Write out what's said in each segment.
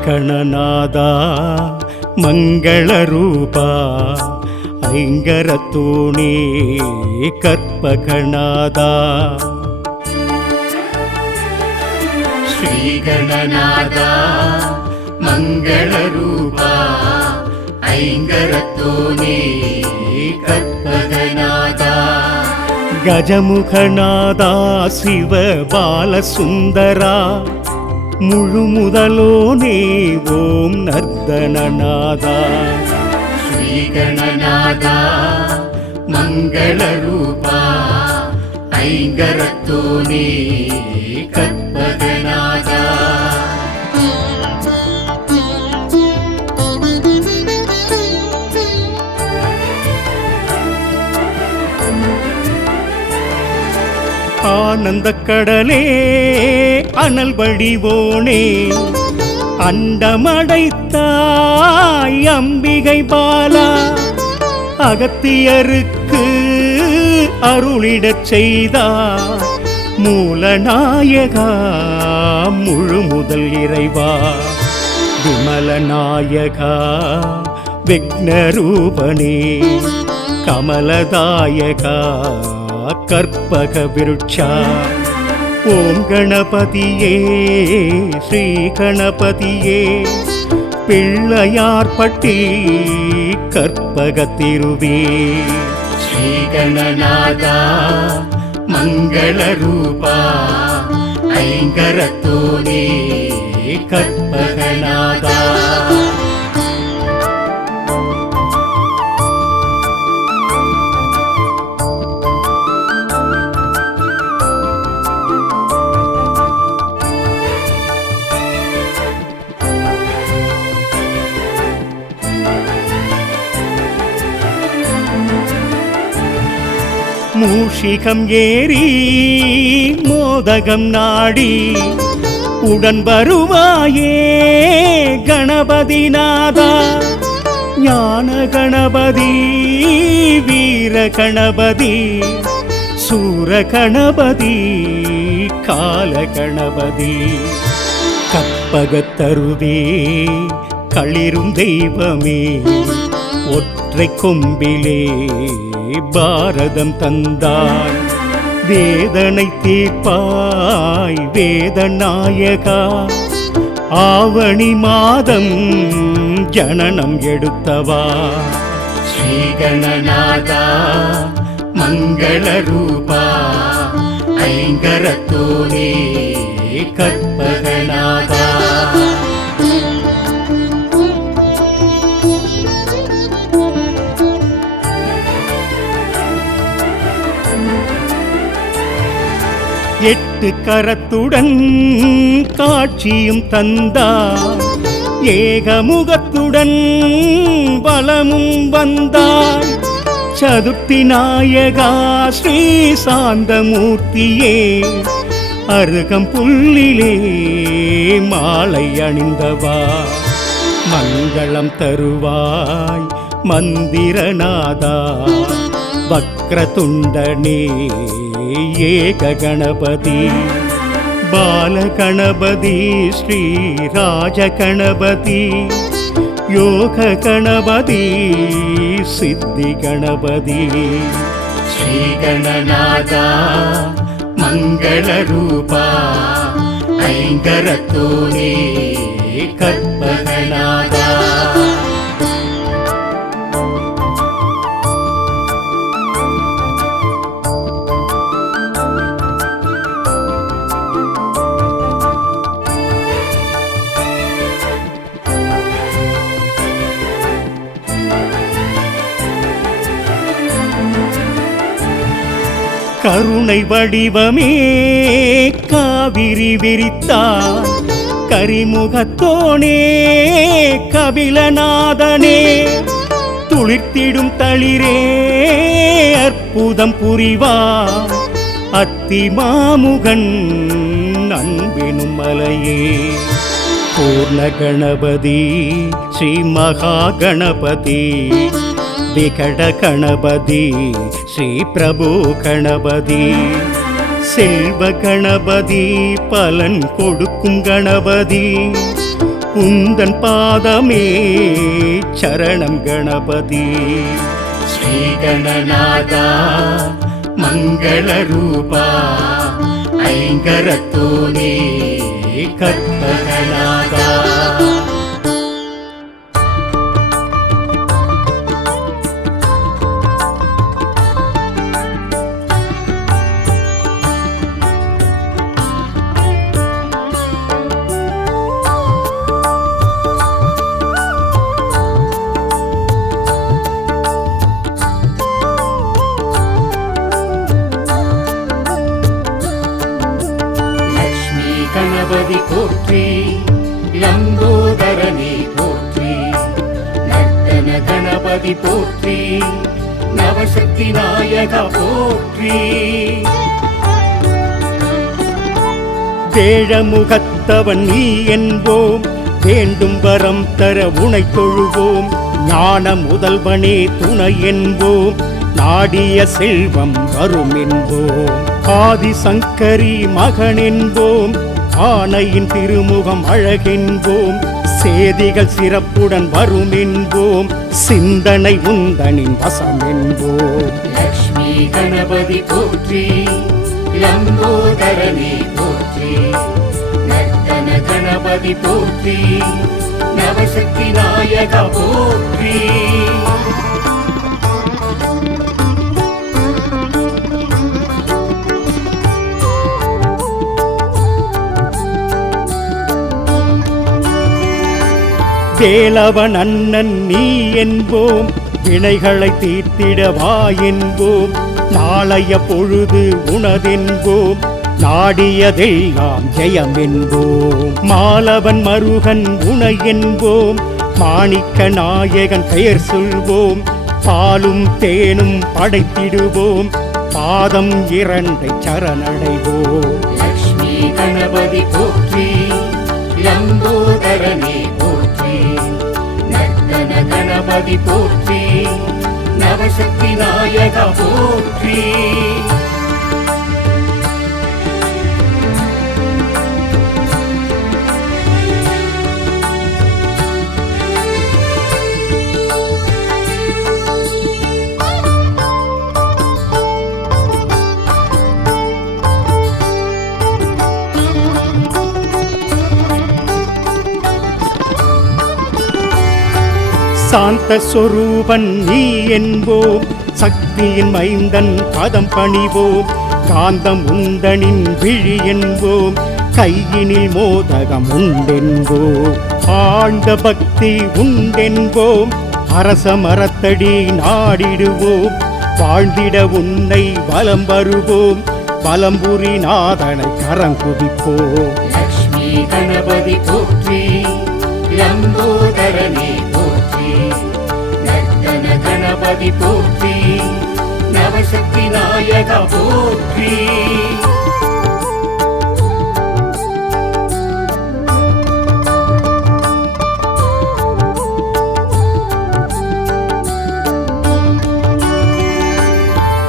ಶ್ರೀಗಣನಾದ ಮಂಗಳರೂಪ ಐಂಗರತೋಣಿ ಕರ್ಪಗಣಾದ ಶ್ರೀಗಣನಾದ ಮಂಗಳರೂಪ ಐಂಗರತೋಣಿ ಕರ್ಪಗಣಾದ ಗಜಮುಖನಾದ ಶಿವ ಬಾಲಸುಂದರ ಮುಳುಮುದಲೋನೇ ಓಂ ನರ್ದನನಾದ ಶ್ರೀಗಣನಾದ ಮಂಗಳರೂಪ ಐಂಗರತೋಣಿ ಕರ್ಪಗಣಾದ ஆனந்த கடலே அனல் வடிவோனே அண்டமடைத்தாய் அம்பிகை பாலா அகத்தியருக்கு அருளிடச் செய்தார் மூலநாயகா முழு முதல் இறைவா விமலநாயகா விக்னரூபனே கமலதாயகா கற்பக விருட்சா ஓம் கணபதியே ஸ்ரீ கணபதியே பிள்ளையார்பட்டி கற்பக திருவே ಶ್ರೀಗಣನಾದ ಮಂಗಳರೂಪ ಐಂಗರತೋಣಿ ಕರ್ಪಗಣಾದ மூஷிகம் ஏறி மோதகம் நாடி உடன் வருவாயே கணபதி நாதா ஞான கணபதி வீர கணபதி சூர கணபதி கால கணபதி கற்பகத்தருவே களிரும் தெய்வமே ஒற்றை கொம்பிலே பாரதம் தந்தாய் வேதனை தீர்ப்பாய் வேதநாயகா ஆவணி மாதம் ஜனனம் எடுத்தவா ಶ್ರೀಗಣನಾದ ಮಂಗಳರೂಪ ಐಂಗರತೋಣಿ ಕರ್ಪಗಣಾದ எட்டு கரத்துடன் காட்சியும் தந்தாய் ஏகமுகத்துடன் பலமும் வந்தாய் சதுர்த்தி நாயகா ஸ்ரீ சாந்தமூர்த்தியே அருகம் புல்லிலே மாலை அணிந்தவா மங்களம் தருவாய் மந்திரநாதா வக்ரதுண்டனே ஏக கணபதி பாலகணபதி ஸ்ரீ ராஜ கணபதி யோக கணபதி சித்தி கணபதி ಶ್ರೀಗಣನಾದ ಮಂಗಳರೂಪ ಐಂಗರತೋಣಿ ಕರ್ಪಗಣಾದ கருணை வடிவமே காவிரி விரித்தாய் கரிமுகத்தோனே கபிலநாதனே துளிர்த்திடும் தளிரே அற்புதம் புரிவாய் அத்தி மாமுகன் அன்பினும் மலையே பூர்ண கணபதி ஸ்ரீ மகா கணபதி விகட கணபதி ஸ்ரீ பிரபு கணபதி செல்வ கணபதி பலன் கொடுக்கும் கணபதி உந்தன் பாதமே சரணம் கணபதி. ஸ்ரீ கணநாதா மங்கள ரூபா ஐங்கரத்தோனே கற்பகநாதா. கணபதி போற்றி லம்போதரனே போற்றி, நர்த்தன கணபதி போற்றி, நவசக்தி நாயகா போற்றி. வேழமுகத்தவன் நீ என்போம், வேண்டும் வரம் தர உனை தொழுவோம். ஞான முதல்வனே துணை என்போம், நாடிய செல்வம் வரும் என்போம். ஆதிசங்கரி மகன் என்போம், ஆனையின் திருமுகம் அழகென்போம். சேதிகள் சிறப்புடன் வரும் என்போம், சிந்தனை உந்தனின் வசம் என்போம். லக்ஷ்மி கணபதி போற்றி லம்போதரனே போற்றி, நர்த்தன கணபதி போற்றி, நவசக்தி நாயகா போற்றி. வேலவன் அண்ணன் நீ என்போம், வினைகளை தீர்த்திட வா என்போம். நாளைய பொழுது உனதென்போம், நாடியதெல்லாம் ஜெயம் என்போம். மாலவன் மருகன் உனை என்போம், மாணிக்க நாயகன் பெயர் சொல்வோம். பாலும் தேனும் படைத்திடுவோம், பாதம் இரண்டை சரணடைவோம். லக்ஷ்மி கணபதி போற்றி லம்போதரனே போற்றி, நர்த்தன கணபதி போற்றி, நவசக்தி நாயகா போற்றி. சாந்த சொரூபன் நீ என்போம், சக்தியின் மைந்தன் பதம் பணிவோம். காந்தம் உந்தனின் விழி என்போம், கையினில் மோதகம் உண்டென்போம். ஆழ்ந்த பக்தி உண்டென்போம், அரச மரத்தடி நாடிடுவோம். வாழ்ந்திட உன்னை வலம் வருவோம், வலம்புரி நாதனை கரம் குவிப்போம். லக்ஷ்மி கணபதி போற்றி லம்போதரனே போற்றி, நர்த்தன கணபதி போற்றி, நவசக்தி நாயகா போற்றி.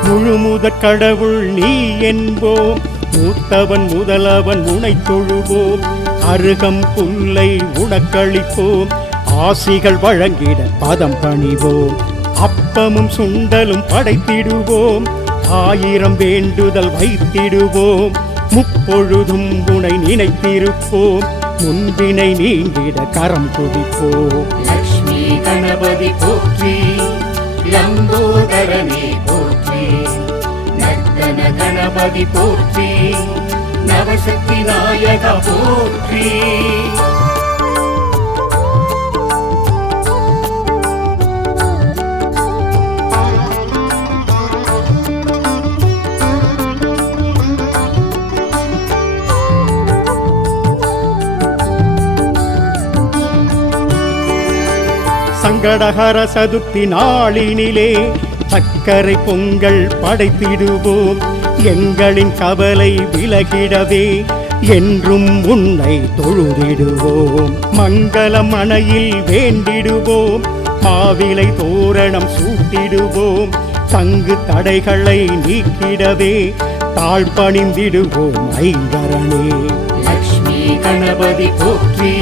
முழுமுதற் கடவுள் நீ என்போம், மூத்தவன் முதலவன் உனை தொழுவோம். அருகம் புல்லை உனக்களிப்போம், ஆசிகள் வழங்கிட பதம் பணிவோம். அப்பமும் சுண்டலும் படைத்திடுவோம், 1000 வேண்டுதல் வைத்திடுவோம். முப்பொழுதும் உனை நினைத்திருப்போம், முன்பினை நீங்கிட கரம் குவிப்போம். லக்ஷ்மி கணபதி போற்றி லம்போதரனே போற்றி, நர்த்தன கணபதி போற்றி, நவசக்தி நாயகா போற்றி. சங்கடஹர சதுர்த்தி நாளினிலே சக்கரை பொங்கல் படைத்திடுவோம். எங்களின் கவலை விலகிடவே என்றும் உன்னை தொழுதிடுவோம். மங்களம் அணையில் வேண்டிடுவோம், மாவிலை தோரணம் சூட்டிடுவோம். தங்கு தடைகளை நீக்கிடவே தாழ்பணிந்திடுவோம் ஐங்கரனே. லக்ஷ்மி கணபதி போற்றி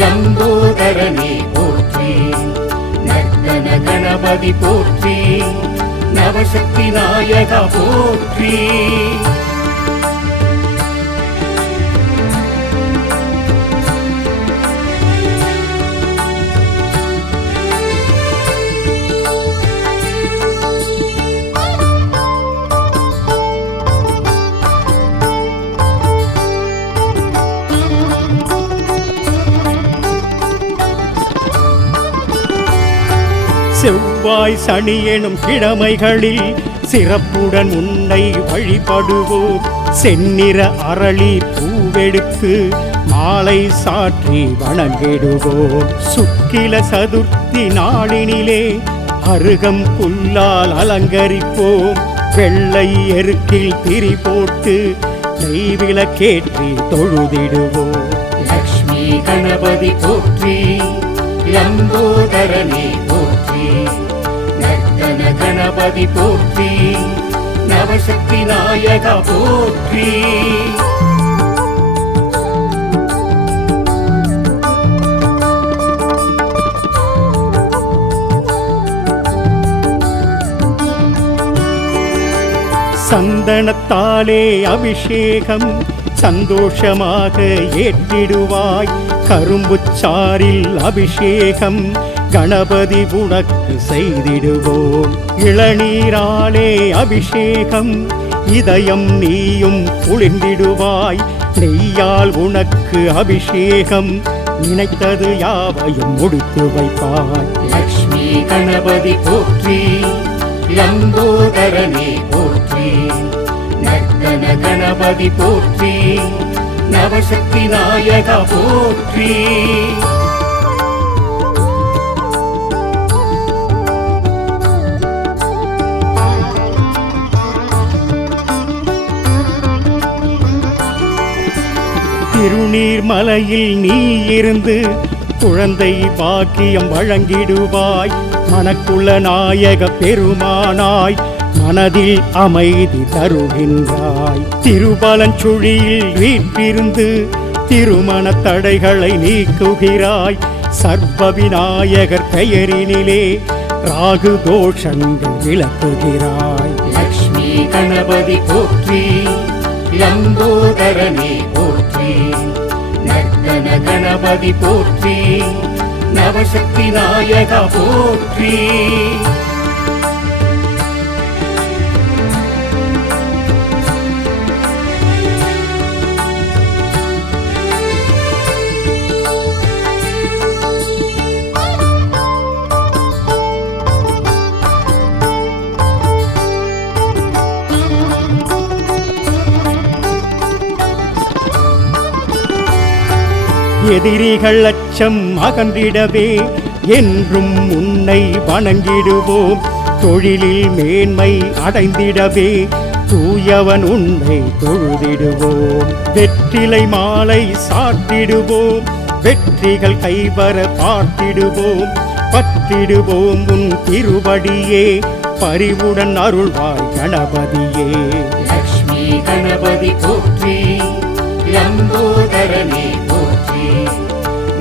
லம்போதரனே போற்றி, நர்த்தன கணபதி போற்றி, நவசக்தி நாயகா போற்றி. செவ்வாய் சனி எனும் கிழமைகளில் சிறப்புடன் உன்னை வழிபடுவோம். செந்நிற அரளி பூவெடுத்து மாலை சாற்றி வணங்கிடுவோம். சுக்கில சதுர்த்தி நாளினிலே அருகம் புல்லால் அலங்கரிப்போம். வெள்ளை எருக்கில் திரி போட்டு நெய்விளக்கேற்றி தொழுதிடுவோம். லக்ஷ்மி கணபதி போற்றி, லம்போதரனே போற்றி, நர்த்தன கணபதி போற்றி, நவசக்தி நாயகா போற்றி. சந்தனத்தாலே அபிஷேகம் சந்தோஷமாக ஏற்றிடுவாய். கரும்புச்சாரில் அபிஷேகம் கணபதி உனக்கு செய்திடுவோம். இளநீராலே அபிஷேகம் இதயம் நீயும் குளிர்ந்திடுவாய். நெய்யால் உனக்கு அபிஷேகம் நினைத்தது யாவையும் முடித்து வைப்பாய். லக்ஷ்மி கணபதி போற்றி, லம்போதரனே போற்றி, நர்த்தன கணபதி போற்றி, நவசக்தி நாயகா போற்றி. திருநீர்மலையில் நீ இருந்து குழந்தை பாக்கியம் வழங்கிடுவாய். மனக்குள்ள நாயக பெருமானாய் மனதில் அமைதி தருகின்றாய். திருபலஞ்சுழியில் வீற்றிருந்து திருமண தடைகளை நீக்குகிறாய். சர்வ விநாயகர் பெயரினிலே ராகு தோஷங்கள் விளக்குகிறாய். லக்ஷ்மி கணபதி போற்றி, லம்போதரனே போற்றி, நர்த்தன கணபதி போற்றி, நவசக்தி நாயகா போற்றி. எதிரிகள் அச்சம் அகன்றிடவே என்றும் உன்னை வணங்கிடுவோம். தொழிலில் மேன்மை அடைந்திடவே தூயவன் உன்னை தொழுதிடுவோம். வெற்றிலை மாலை சாட்டிடுவோம். வெற்றிகள் கைவர பார்த்திடுவோம். பற்றிடுவோம் உன் திருவடியே பரிவுடன் அருள்வாய் கணபதியே. லக்ஷ்மி கணபதி போற்றி, லம்போதரனே போற்றி,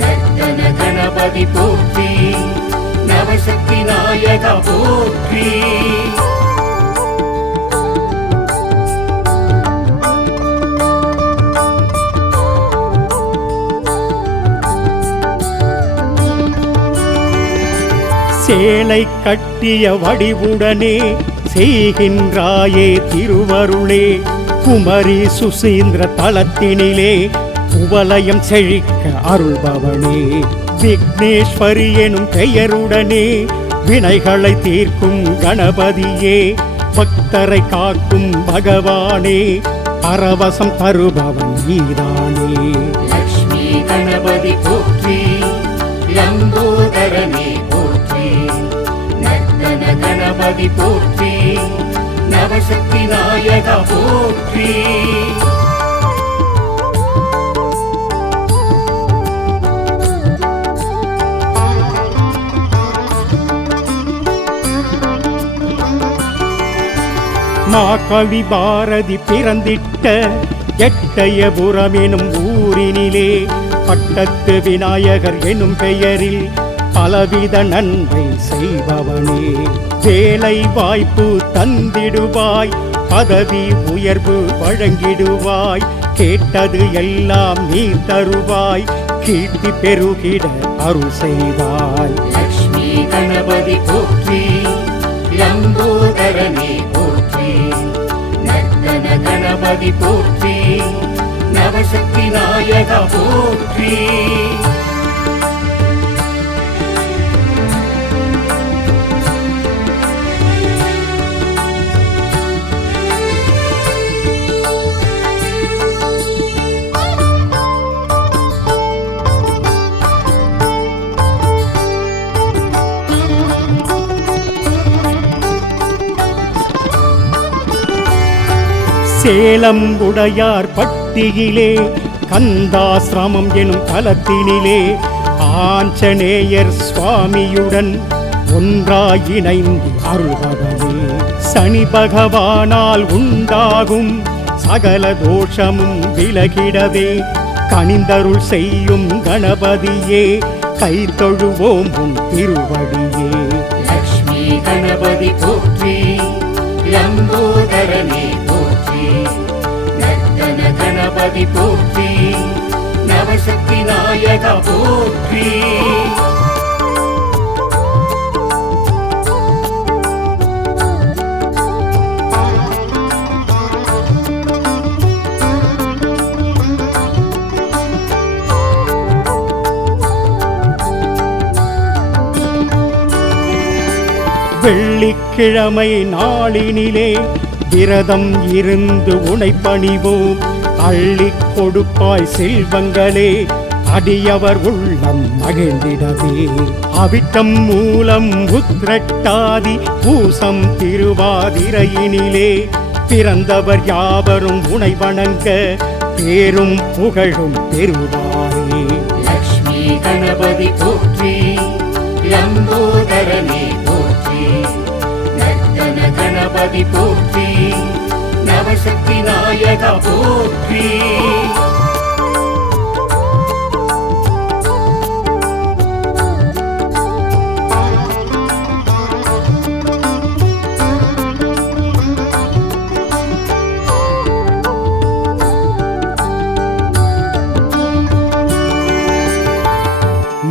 நர்த்தன கணபதி போற்றி, நவசக்தி நாயகா போற்றி. சேலை கட்டிய வடிவுடனே செய்கின்றாயே திருவருளே. குமரி சுசீந்திர தலத்தினிலே குவலயம் செழிக்க அருள்பவனே. விக்னேஸ்வரி எனும் பெயருடனே வினைகளை தீர்க்கும் கணபதியே. பக்தரை காக்கும் பகவானே பரவசம் தருபவன் நீதானே. லக்ஷ்மி கணபதி போற்றி, லம்போதரனே போற்றி, நர்த்தன கணபதி போற்றி, நவசக்தி நாயகா போற்றி. மாகவி பாரதி பிறந்திட்ட எட்டயபுரம் எனும் ஊரினிலே பட்டத்து விநாயகர் எனும் பெயரில் பலவித நன்மை செய்பவனே. வேலை வாய்ப்பு தந்திடுவாய், பதவி உயர்வு வழங்கிடுவாய், கேட்டது எல்லாம் நீ தருவாய், கீர்த்தி பெருகிட அருள் செய்வாய். லக்ஷ்மி கணபதி போற்றி, லம்போதரனே போற்றி, நர்த்தன கணபதி போற்றி, நவசக்தி நாயகா போற்றி. சேலம் உடையார் பட்டியிலே கந்தாசிரமம் எனும் தலத்தினிலே ஆஞ்சநேயர் சுவாமியுடன் ஒன்றாய் இணைந்து அருள்பவனே. சனி பகவானால் உண்டாகும் சகல தோஷமும் விலகிடவே கனிந்தருள் செய்யும் கணபதியே, கை தொழுவோம் உன் திருவடியே. லக்ஷ்மி கணபதி போற்றி, லம்போதரனே போற்றி, நர்த்தன கணபதி போற்றி, நவசக்தி நாயகா போற்றி. வெள்ளிக்கிழமை நாளினிலே விரதம் இருந்து உனை பணிவோம், அள்ளிக் கொடுப்பாய் செல்வங்களே, அடியவர் உள்ளம் மகிழ்ந்திடவே. அவிட்டம் மூலம் உத்திரட்டாதி பூசம் திருவாதிரையினிலே பிறந்தவர் யாவரும் உனை வணங்க பேரும் புகழும் பெறுவாரே. லக்ஷ்மி கணபதி போற்றி, லம்போதரனே போற்றி, நர்த்தன கணபதி போற்றி, நவசக்தி நாயகா போற்றி.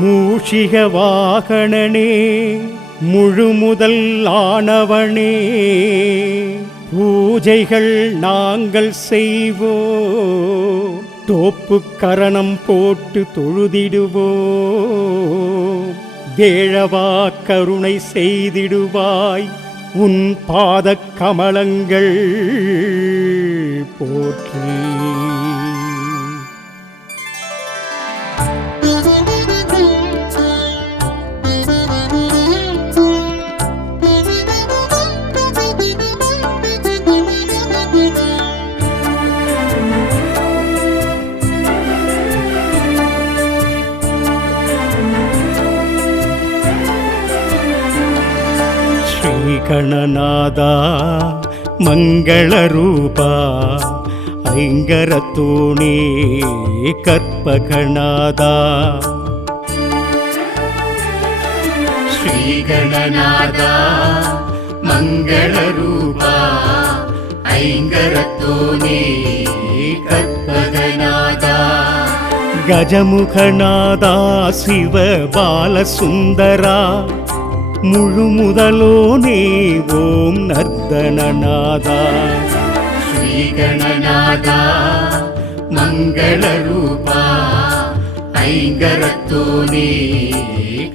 மூஷிக வாகனனே, முழுமுதல் ஆனவனே, பூஜைகள் நாங்கள் செய்வோம், தோப்பு கரணம் போட்டு தொழுதிடுவோம். வேழவா கருணை செய்திடுவாய், உன் பாதக் கமலங்கள் போற்றி. கணநாதா மங்களரூபா ஐங்கரத்தூணே கற்பகநாதா. ஸ்ரீகணநாதா மங்களரூபா ஐங்கரத்தூணே கற்பகநாதா. கஜமுகநாதா சிவ பாலசுந்தரா முழுமுதலோனே ஓம் நர்த்தனநாதா. ஸ்ரீகணநாதா மங்களரூபா ஐங்கரத்தூணே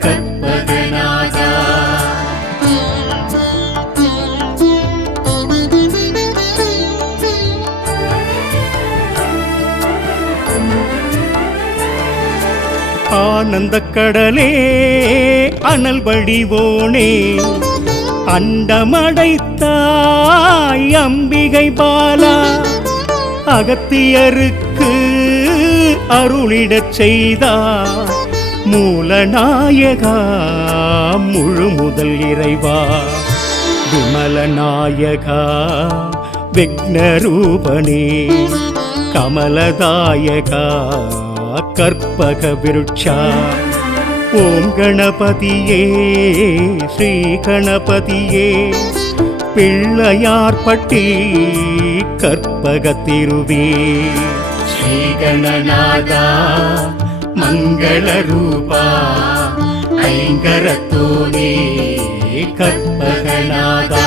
கற்பகநாதா. ஆனந்த கடலே அனல் வடிவோனே, அண்டமடைத்தாய் அம்பிகை பாலா, அகத்தியருக்கு அருளிடச் செய்தார் மூலநாயகா முழுமுதல் இறைவா. விமலநாயகா விக்னரூபனே கமலதாயகா கற்பக விருட்சா ஓம் கணபதியே ஸ்ரீ கணபதியே பிள்ளையார்பட்டி கற்பகத்திருவே ஸ்ரீ கணநாதா மங்கள ரூபா ஐங்கரத்தோனே கற்பகநாதா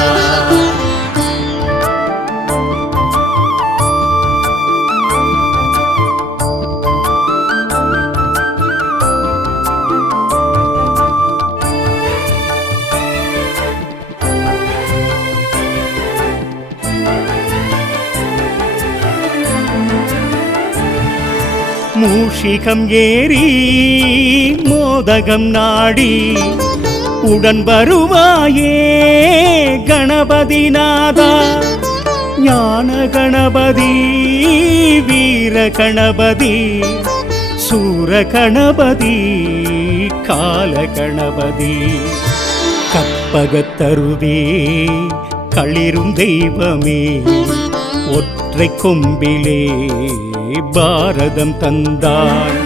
மூஷிகம் ஏறி மோதகம் நாடி உடன் வருவாயே கணபதி நாதா ஞான கணபதி வீர கணபதி சூர கணபதி கால கணபதி கற்பகத்தருவே களிரும் தெய்வமே ஒற்றை கொம்பிலே பாரதம் தந்தாய்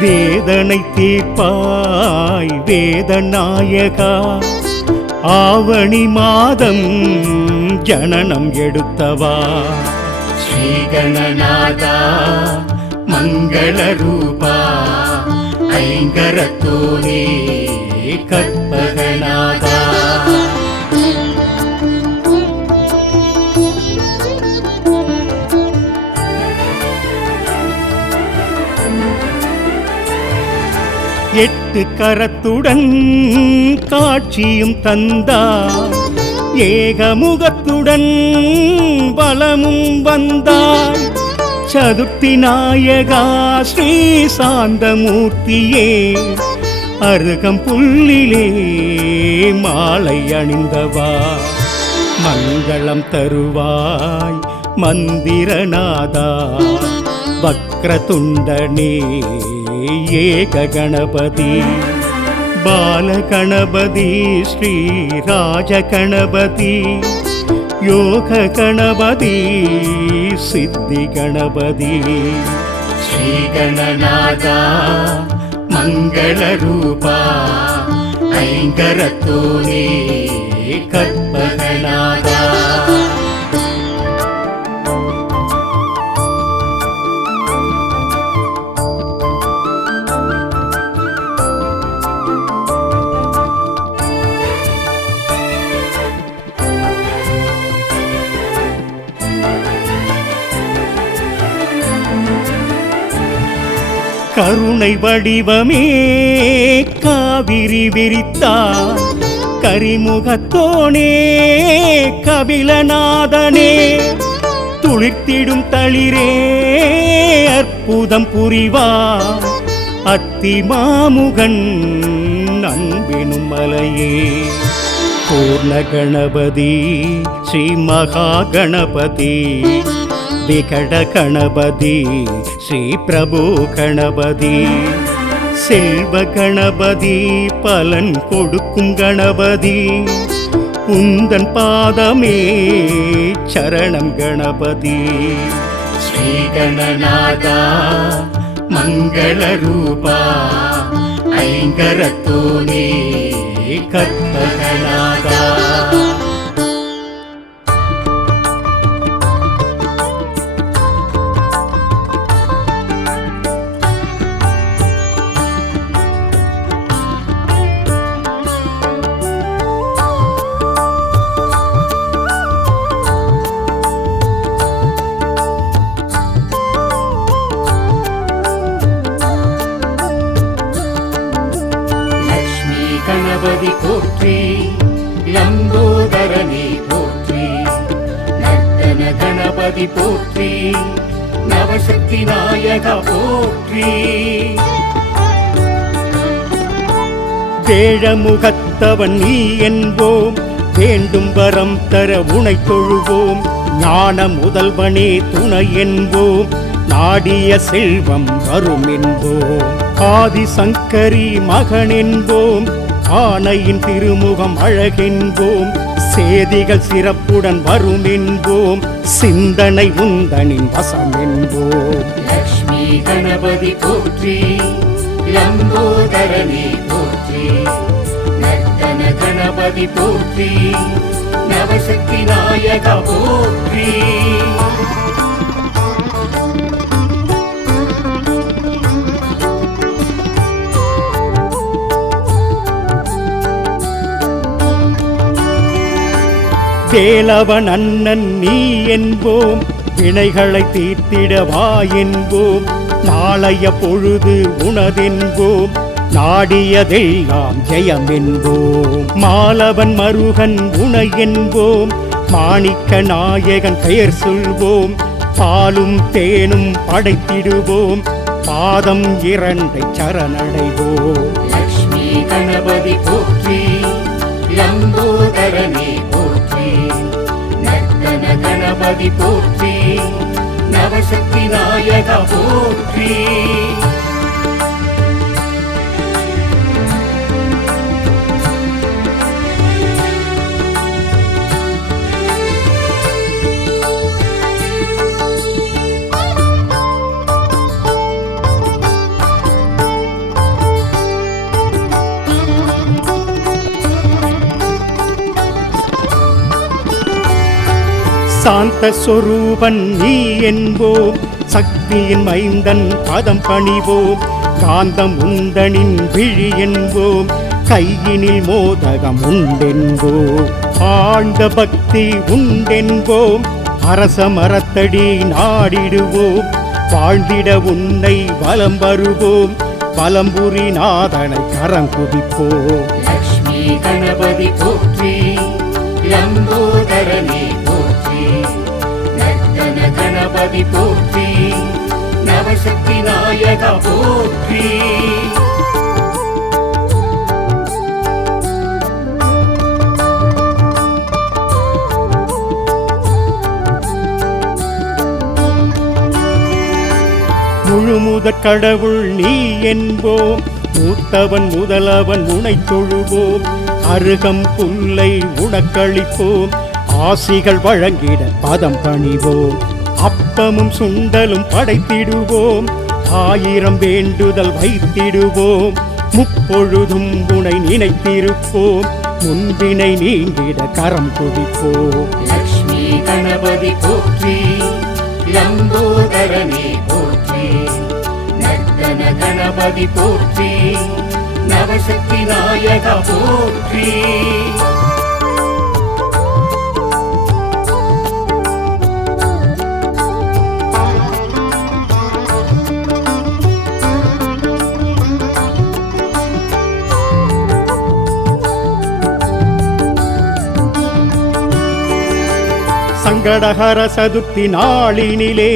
வேதனை தீர்ப்பாய் வேதநாயகா ஆவணி மாதம் ஜனனம் எடுத்தவா ஸ்ரீ கணநாதா மங்கள ரூபா ஐங்கரத்தோனே கற்பகநாதா எட்டு கரத்துடன் காட்சியும் தந்தாய் ஏகமுகத்துடன் பலமும் வந்தாய் சதுர்த்தி நாயகா ஸ்ரீ சாந்தமூர்த்தியே அருகம் புல்லிலே மாலை அணிந்தவா மங்களம் தருவாய் மந்திரநாதா வக்ரதுண்டனே ஏக கணபதி பால கணபதி ஸ்ரீ ராஜ கணபதி யோக கணபதி சித்தி கணபதி ஸ்ரீ கணநாதா மங்கள ரூபா ஐங்கரத்தோனே கற்பகநாதா கருணை வடிவமே காவிரி விரித்தார் கரிமுகத்தோனே கபிலநாதனே துளிர்த்திடும் தளிரே அற்புதம் புரிவார் அத்தி மாமுகன் அன்பினும் மலையே பூர்ண கணபதி ஸ்ரீ மகா கணபதி விகட கணபதி ஸ்ரீ பிரபு கணபதி செல்வ கணபதி பலன் கொடுக்கும் கணபதி உந்தன் பாதமே சரணம் கணபதி ஸ்ரீ கணநாதா மங்கள ரூபா ஐங்கரத்தோனே கற்பகநாதா கணபதி போற்றி லம்போதரனே போற்றி நர்த்தன கணபதி போற்றி நவசக்தி நாயக போற்றி வேழமுகத்தவன் நீ என்போம் வேண்டும் வரம் தர உனை தொழுவோம் ஞான முதல்வனே துணை என்போம் நாடிய செல்வம் வரும் என்போம் ஆதிசங்கரி மகன் என்போம் ஆனையின் திருமுகம் அழகென்போம் சேதிகள் சிறப்புடன் வரும் என்போம் சிந்தனை உந்தனின் வசம் என்போம் லக்ஷ்மி கணபதி போற்றி லம்போதரனே போற்றி நர்த்தன கணபதி போற்றி நவசக்தி நாயகா போற்றி வேலவன் அண்ணன் நீ என்போம் வினைகளை தீர்த்திடவா என்போம் நாளைய பொழுது உனதென்போம் நாடியதெல்லாம் ஜெயம் என்போம் மாலவன் மருகன் உனை என்போம் மாணிக்க நாயகன் பெயர் சொல்வோம் பாலும் தேனும் படைத்திடுவோம் பாதம் இரண்டை சரணடைவோம் லக்ஷ்மி கணபதி போற்றி லம்போதரனே போற்றி நர்த்தன கணபதி போற்றி நவசக்தி நாயகா போற்றி சாந்த சொரூபன் நீ என்போம் சக்தியின் மைந்தன் பதம் பணிவோம் காந்தம் உந்தனின் விழி என்போம் கையினில் மோதகம் உண்டென்போம் ஆழ்ந்த பக்தி உண்டென்போம் அரச மரத்தடி நாடிடுவோம் வாழ்ந்திட உன்னை வலம் வருவோம் வலம்புரி நாதனை கரம் குவிப்போம் லக்ஷ்மி கணபதி போற்றி லம்போதரனே போற்றி நர்த்தன கணபதி போற்றி நவசக்தி நாயகா போற்றி முழுமுதற் கடவுள் நீ என்போம் மூத்தவன் முதலவன் உனைத் தொழுவோம் அருகம் புல்லை உனக்களிப்போம் ஆசிகள் வழங்கிட பதம் பணிவோம் அப்பமும் சுண்டலும் படைத்திடுவோம் ஆயிரம் வேண்டுதல் வைத்திடுவோம் முப்பொழுதும் உனை நினைத்திருப்போம் முன்பினை நீங்கிட கரம் குவிப்போம் லக்ஷ்மி கணபதி போற்றி லம்போதரனே போற்றி நர்த்தன கணபதி போற்றி நவசக்தி நாயகா போற்றி சங்கடஹர சதுர்த்தி நாளினிலே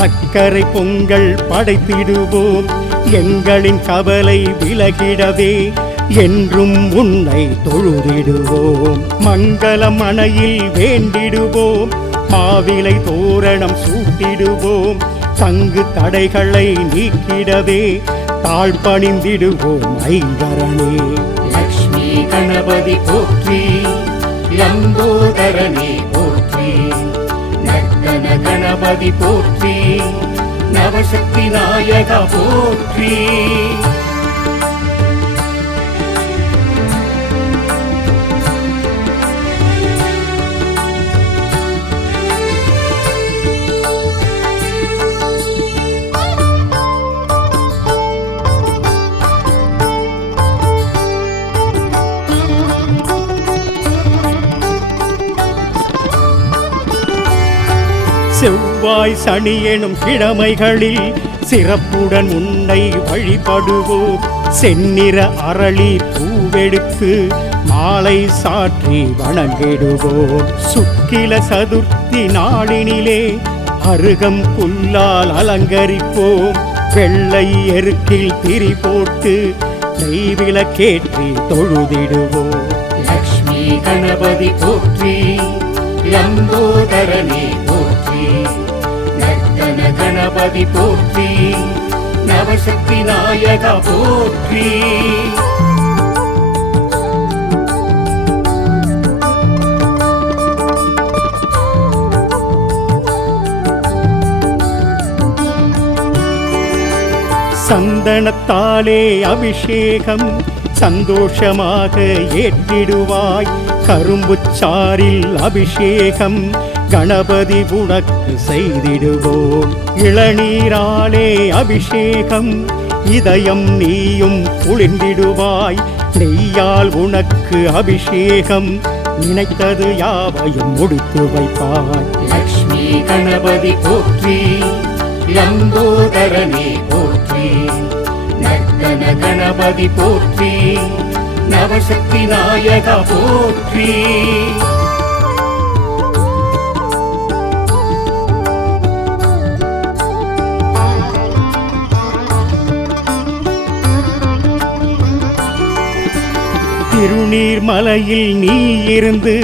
சக்கரை பொங்கல் படைத்திடுவோம் எங்களின் கவலை விலகிடவே என்றும் உன்னை தொழுதிடுவோம் மங்களம் மனையில் வேண்டிடுவோம் மாவிலை தோரணம் சூட்டிடுவோம் தங்கு தடைகளை நீக்கிடவே தாழ் பணிந்திடுவோம் ஐங்கரனே லக்ஷ்மி கணபதி போற்றி லம்போதரனே போற்றி நர்த்தன கணபதி போற்றி நவசக்தி நாயகா போற்றி செவ்வாய் சனி எனும் கிழமைகளில் சிறப்புடன் உன்னை வழிபடுவோம் செந்நிற அரளி பூவெடுத்து மாலை சாற்றி வணங்கிடுவோம் சுக்கில சதுர்த்தி நாளினிலே அருகம் புல்லால் அலங்கரிப்போம் வெள்ளை எருக்கில் திரி போட்டு நெய்விளக்கேற்றி தொழுதிடுவோம் லக்ஷ்மி கணபதி போற்றி லம்போதரனே போற்றி நர்த்தன கணபதி போற்றி நவசக்தி நாயகா போற்றி சந்தனத்தாலே அபிஷேகம் சந்தோஷமாக ஏற்றிடுவாய். கரும்புச்சாரில் அபிஷேகம் கணபதி உனக்கு செய்திடுவோம். இளநீராலே அபிஷேகம் இதயம் நீயும் குளிர்ந்திடுவாய். நெய்யால் உனக்கு அபிஷேகம் நினைத்தது யாவையும் முடித்து வைப்பாய். லக்ஷ்மி கணபதி போற்றி, லம்போதரனே போற்றி, நர்த்தன கணபதி போற்றி, நவசக்தி நாயகா போற்றி. திருநீர்மலையில் நீ இருந்து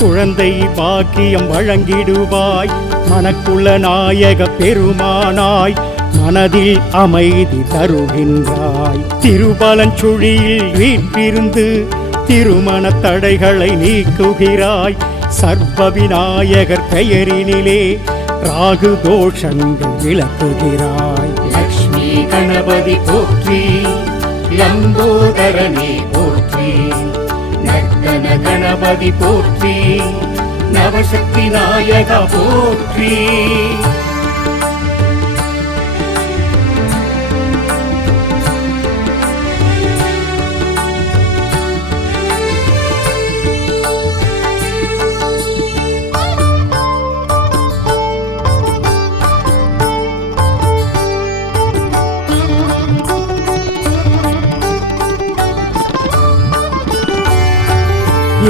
குழந்தை பாக்கியம் வழங்கிடுவாய். மனக்குள்ள நாயக பெருமானாய் மனதில் அமைதி தருகின்றாய். திருபலஞ்சுழியில் வீற்றிருந்து திருமண தடைகளை நீக்குகிறாய். சர்வ விநாயகர் பெயரினிலே ராகு தோஷங்கள் விளக்குகிறாய். லக்ஷ்மி கணபதி போற்றி, லம்போதரனே போற்றி, நர்த்தன கணபதி போற்றி, நவசக்தி நாயகா போற்றி.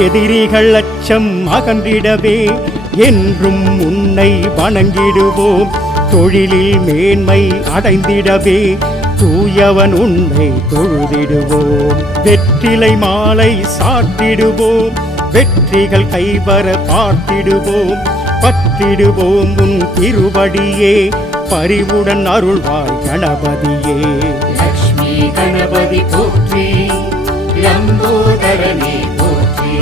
எதிரிகள் அச்சம் அகன்றிடவே என்றும் உன்னை வணங்கிடுவோம். தொழிலில் மேன்மை அடைந்திடவே தூயவன் உன்னை தொழுதிடுவோம். வெற்றிலை மாலை சாட்டிடுவோம். வெற்றிகள் கைவர பார்த்திடுவோம். பற்றிடுவோம் உன் திருவடியே பரிவுடன் அருள்வாய் கணபதியே. லக்ஷ்மி கணபதி போற்றி, லம்போதரனே போற்றி,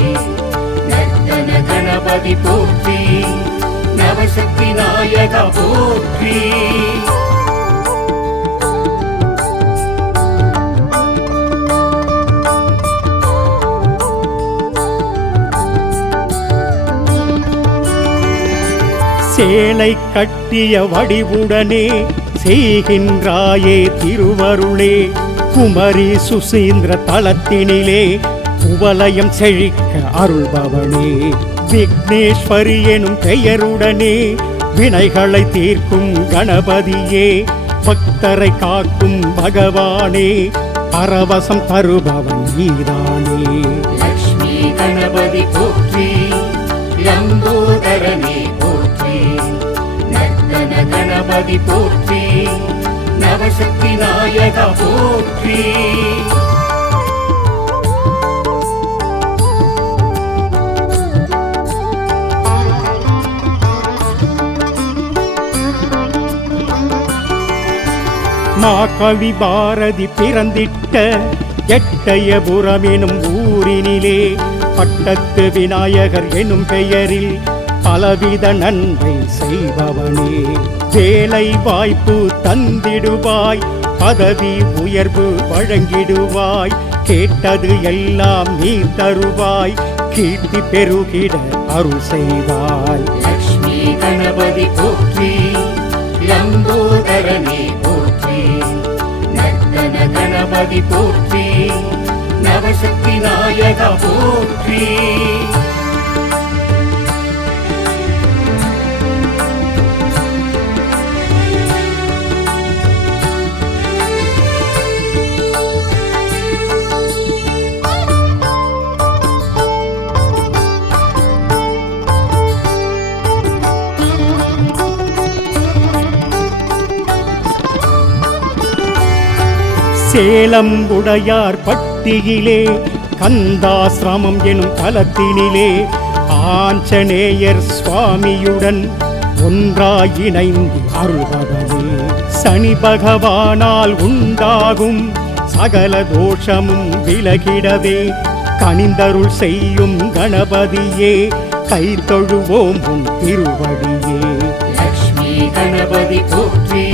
நர்த்தன கணபதி போற்றி, நவசக்தி நாயகா போற்றி. சேலை கட்டிய வடிவுடனே செய்கின்றாயே திருவருளே. குமரி சுசீந்திர தலத்தினிலே குவலயம் செழிக்க அருள்பவனே. விக்னேஸ்வரி எனும் பெயருடனே வினைகளை தீர்க்கும் கணபதியே. பக்தரை காக்கும் பகவானே பரவசம் தருபவன் நீதானே. லக்ஷ்மி கணபதி போற்றி, லம்போதரனே போற்றி, நர்த்தன கணபதி போற்றி, நவசக்தி நாயகா போற்றி. மாகவி பாரதி பிறந்திட்ட எட்டயபுரம் எனும் ஊரினிலே பட்டத்து விநாயகர் எனும் பெயரில் பலவித நன்மை செய்பவனே. வேலை வாய்ப்பு தந்திடுவாய். பதவி உயர்வு வழங்கிடுவாய். கேட்டது எல்லாம் நீ தருவாய். கீர்த்தி பெருகிட அருள் செய்வாய். லக்ஷ்மி கணபதி போற்றி, லம்போதரனே போற்றி, நர்த்தன கணபதி போற்றி, நவசக்தி நாயகா போற்றி. சேலம் உடையார் பட்டியிலே கந்தாசிரமம் எனும் தலத்தினிலே ஆஞ்சநேயர் சுவாமியுடன் ஒன்றாய் இணைந்து அருள்பவனே. சனி பகவானால் உண்டாகும் சகல தோஷமும் விலகிடவே கனிந்தருள் செய்யும் கணபதியே. கை தொழுவோம் உன் திருவடியே. லக்ஷ்மி கணபதி போற்றி,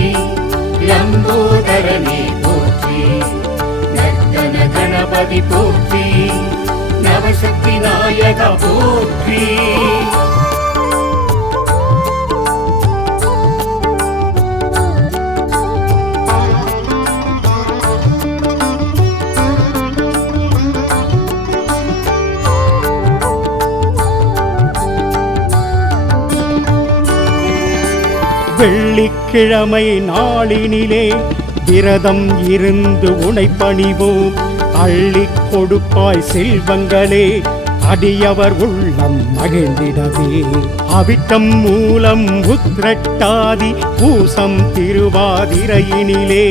லம்போதரனே சுவாமி போற்றி நவசக்தி நாயகா போற்றி வெள்ளிக்கிழமை நாளினிலே விரதம் இருந்து உனை பணிவோம். அள்ளிக் கொடுப்பாய் செல்வங்களே, அடியவர் உள்ளம் மகிழ்ந்திடவே. அவிட்டம் மூலம் உத்திரட்டாதி பூசம் திருவாதிரையினிலே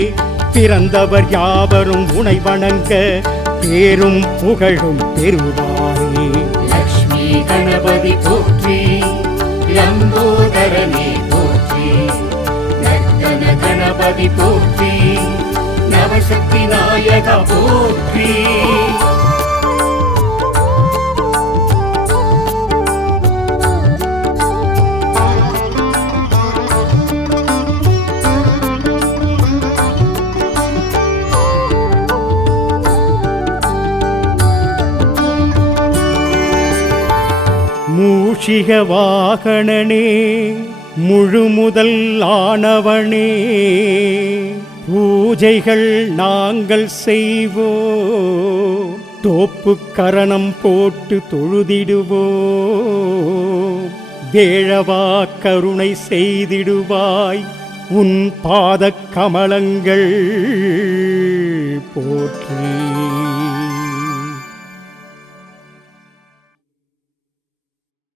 பிறந்தவர் யாவரும் உனை வணங்க பேரும் புகழும் பெறுவாரே. லக்ஷ்மி கணபதி போற்றி லம்போதரனே போற்றி நர்த்தன கணபதி போற்றி நவசக்தி நாயகா போற்றி மூஷிக வாகனனே, முழுமுதல் ஆனவனே, பூஜைகள் நாங்கள் செய்வோம். தோப்பு கரணம் போட்டு தொழுதிடுவோம். வேழவா கருணை செய்திடுவாய், உன் பாதக் கமலங்கள் போற்றி.